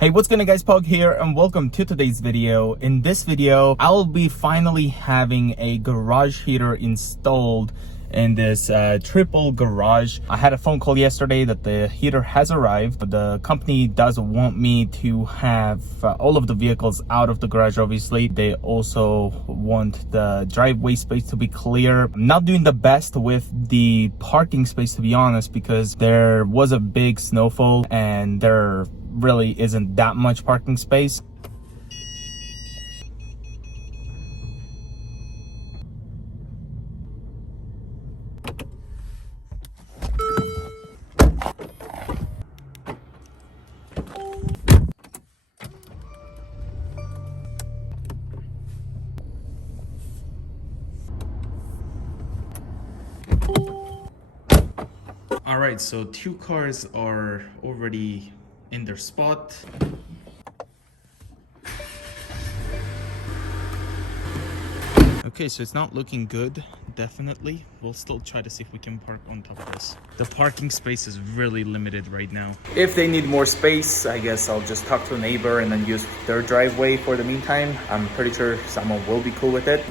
Hey, what's going on guys, Pog here and welcome to today's video. In this video, I'll be finally having a garage heater installed in this triple garage. I had a phone call yesterday that the heater has arrived, but the company doesn't want me to have all of the vehicles out of the garage. Obviously, they also want the driveway space to be clear. I'm not doing the best with the parking space, to be honest, because there was a big snowfall and there really isn't that much parking space. All right, so two cars are already in their spot. Okay, so it's not looking good, definitely. We'll still try to see if we can park on top of this. The parking space is really limited right now. If they need more space, I guess I'll just talk to a neighbor and then use their driveway for the meantime. I'm pretty sure someone will be cool with it.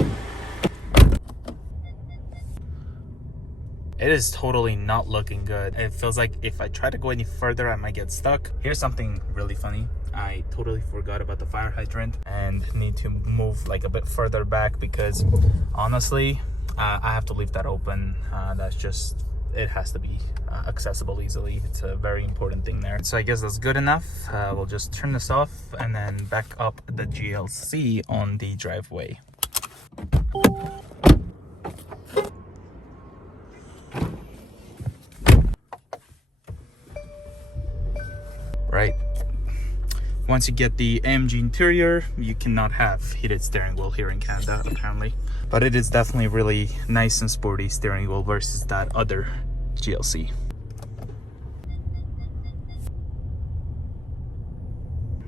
It is totally not looking good. It feels like if I try to go any further, I might get stuck. Here's something really funny. I totally forgot about the fire hydrant and need to move like a bit further back because honestly, I have to leave that open. That's just, it has to be accessible easily. It's a very important thing there. So I guess that's good enough. We'll just turn this off and then back up the GLC on the driveway. Right. Once you get the AMG interior, you cannot have heated steering wheel here in Canada, apparently. But it is definitely really nice and sporty steering wheel versus that other GLC.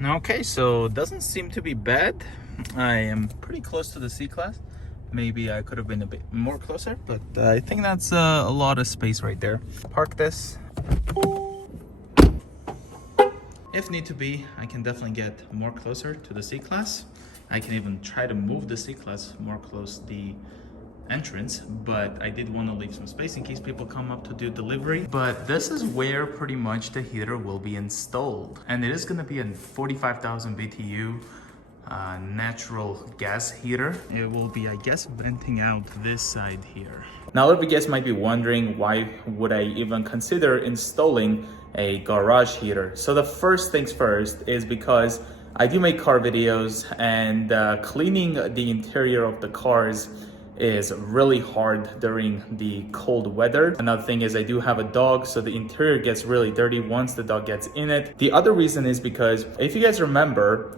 Okay, so it doesn't seem to be bad. I am pretty close to the C-Class. Maybe I could have been a bit more closer, but I think that's a lot of space right there. Park this. If need to be, I can definitely get more closer to the C-Class. I can even try to move the C-Class more close to the entrance, but I did want to leave some space in case people come up to do delivery. But this is where pretty much the heater will be installed. And it is going to be a 45,000 BTU natural gas heater. It will be, I guess, venting out this side here. Now, a lot of you guys might be wondering, why would I even consider installing a garage heater? So the first things first is because I do make car videos, and cleaning the interior of the cars is really hard during the cold weather. Another thing is I do have a dog, so the interior gets really dirty once the dog gets in it. The other reason is because if you guys remember,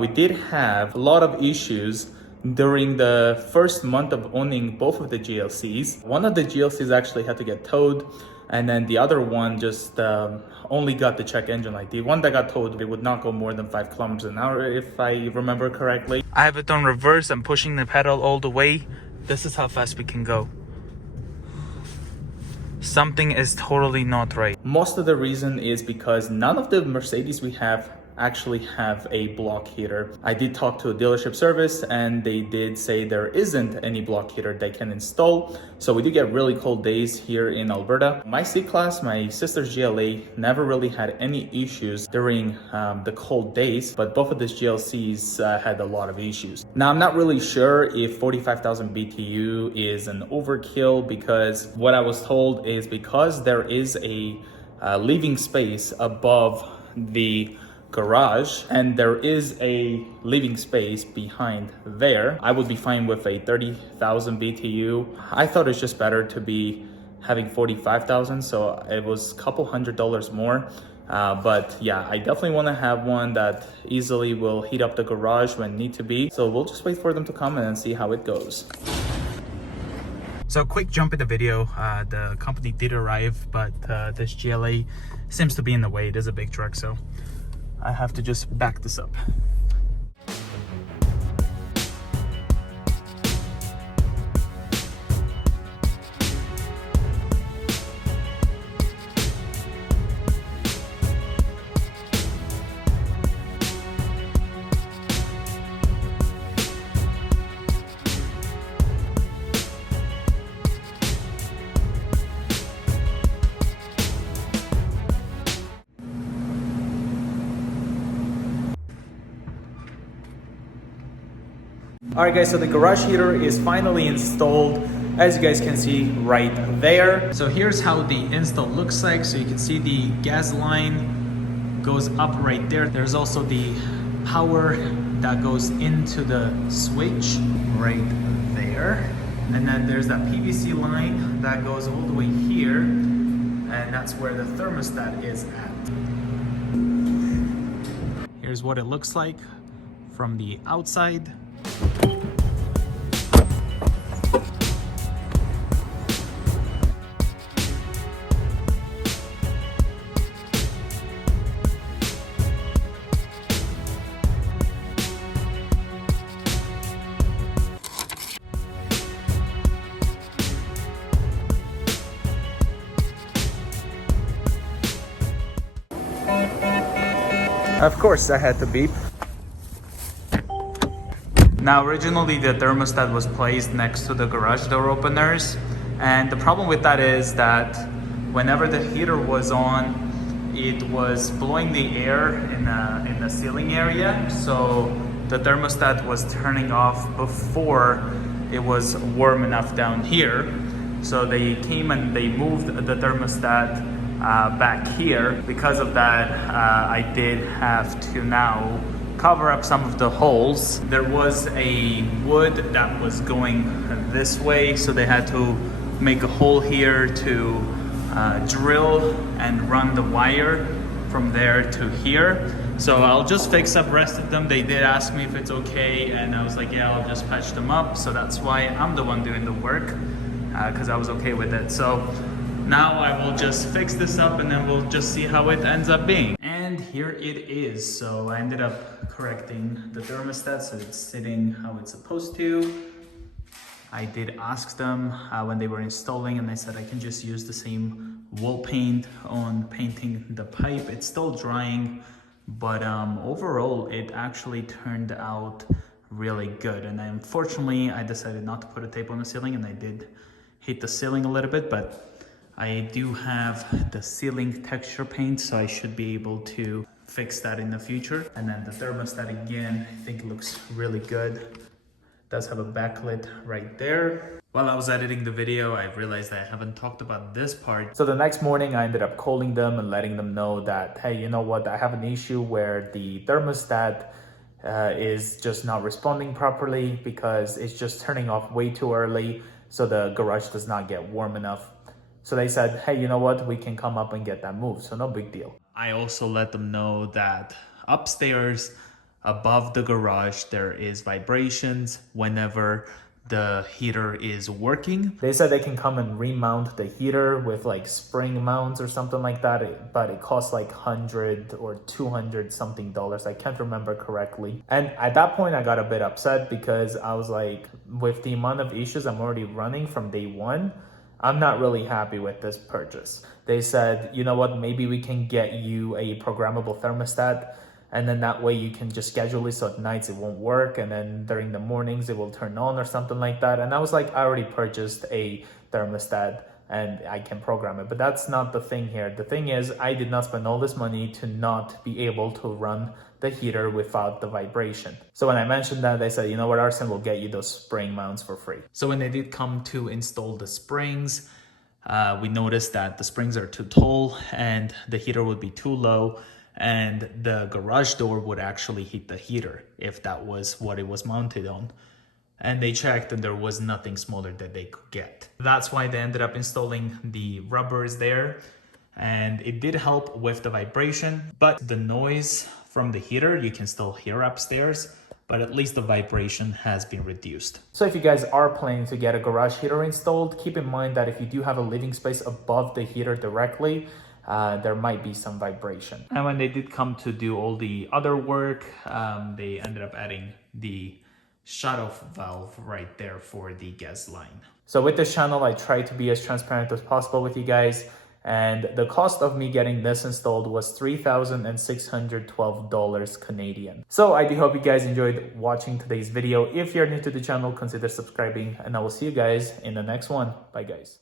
we did have a lot of issues during the first month of owning both of the GLCs. One of the GLCs actually had to get towed, and then the other one just only got the check engine light. The one that got towed, it would not go more than 5 kilometers an hour, if I remember correctly. I have it on reverse. I'm pushing the pedal all the way. This is how fast we can go. Something is totally not right. Most of the reason is because none of the Mercedes we have actually have a block heater. I did talk to a dealership service and they did say there isn't any block heater they can install. So we do get really cold days here in Alberta. My C-Class, my sister's GLA, never really had any issues during the cold days, but both of these GLCs had a lot of issues. Now, I'm not really sure if 45,000 BTU is an overkill, because what I was told is because there is a living space above the garage and there is a living space behind there, I would be fine with a 30,000 BTU. I thought it's just better to be having 45,000, so it was a couple $100 more. But yeah, I definitely want to have one that easily will heat up the garage when need to be. So we'll just wait for them to come and see how it goes. So quick jump in the video. The company did arrive, but this GLA seems to be in the way. It is a big truck, so I have to just back this up. Alright guys, so the garage heater is finally installed, as you guys can see right there. So here's how the install looks like. So you can see the gas line goes up right there. There's also the power that goes into the switch right there. And then there's that PVC line that goes all the way here. And that's where the thermostat is at. Here's what it looks like from the outside. Of course I had to beep. Now originally the thermostat was placed next to the garage door openers, and the problem with that is that whenever the heater was on, it was blowing the air in the ceiling area, so the thermostat was turning off before it was warm enough down here. So they came and they moved the thermostat back here. Because of that, I did have to now cover up some of the holes. There was a wood that was going this way, so they had to make a hole here to drill and run the wire from there to here. So I'll just fix up rest of them. They did ask me if it's okay, and I was like, yeah, I'll just patch them up. So that's why I'm the one doing the work, because I was okay with it. So now I will just fix this up and then we'll just see how it ends up being. And here it is. So I ended up correcting the thermostat so it's sitting how it's supposed to. I did ask them when they were installing, and they said I can just use the same wall paint on painting the pipe. It's still drying, but overall it actually turned out really good. And unfortunately I decided not to put a tape on the ceiling, and I did hit the ceiling a little bit, but I do have the ceiling texture paint, so I should be able to fix that in the future. And then the thermostat again, I think it looks really good. It does have a backlit right there. While I was editing the video, I realized I haven't talked about this part. So the next morning I ended up calling them and letting them know that, hey, you know what, I have an issue where the thermostat is just not responding properly because it's just turning off way too early, so the garage does not get warm enough. So they said, hey, you know what, we can come up and get that moved, so no big deal. I also let them know that upstairs above the garage there is vibrations whenever the heater is working. They said they can come and remount the heater with like spring mounts or something like that, but it costs like $100 or $200 something. I can't remember correctly. And at that point I got a bit upset because I was like, with the amount of issues I'm already running from day one, I'm not really happy with this purchase. They said, you know what, maybe we can get you a programmable thermostat, and then that way you can just schedule it so at nights it won't work, and then during the mornings it will turn on or something like that. And I was like, I already purchased a thermostat and I can program it. But that's not the thing here. The thing is, I did not spend all this money to not be able to run the heater without the vibration. So when I mentioned that, they said, you know what, Arsen, will get you those spring mounts for free. So when they did come to install the springs, we noticed that the springs are too tall and the heater would be too low, and the garage door would actually hit the heater if that was what it was mounted on. And they checked and there was nothing smaller that they could get. That's why they ended up installing the rubbers there, and it did help with the vibration, but the noise from the heater you can still hear upstairs, but at least the vibration has been reduced. So if you guys are planning to get a garage heater installed, keep in mind that if you do have a living space above the heater directly, there might be some vibration. And when they did come to do all the other work, they ended up adding the shut-off valve right there for the gas line. So with this channel, I try to be as transparent as possible with you guys. And the cost of me getting this installed was $3,612 Canadian. So I do hope you guys enjoyed watching today's video. If you're new to the channel, consider subscribing, and I will see you guys in the next one. Bye guys.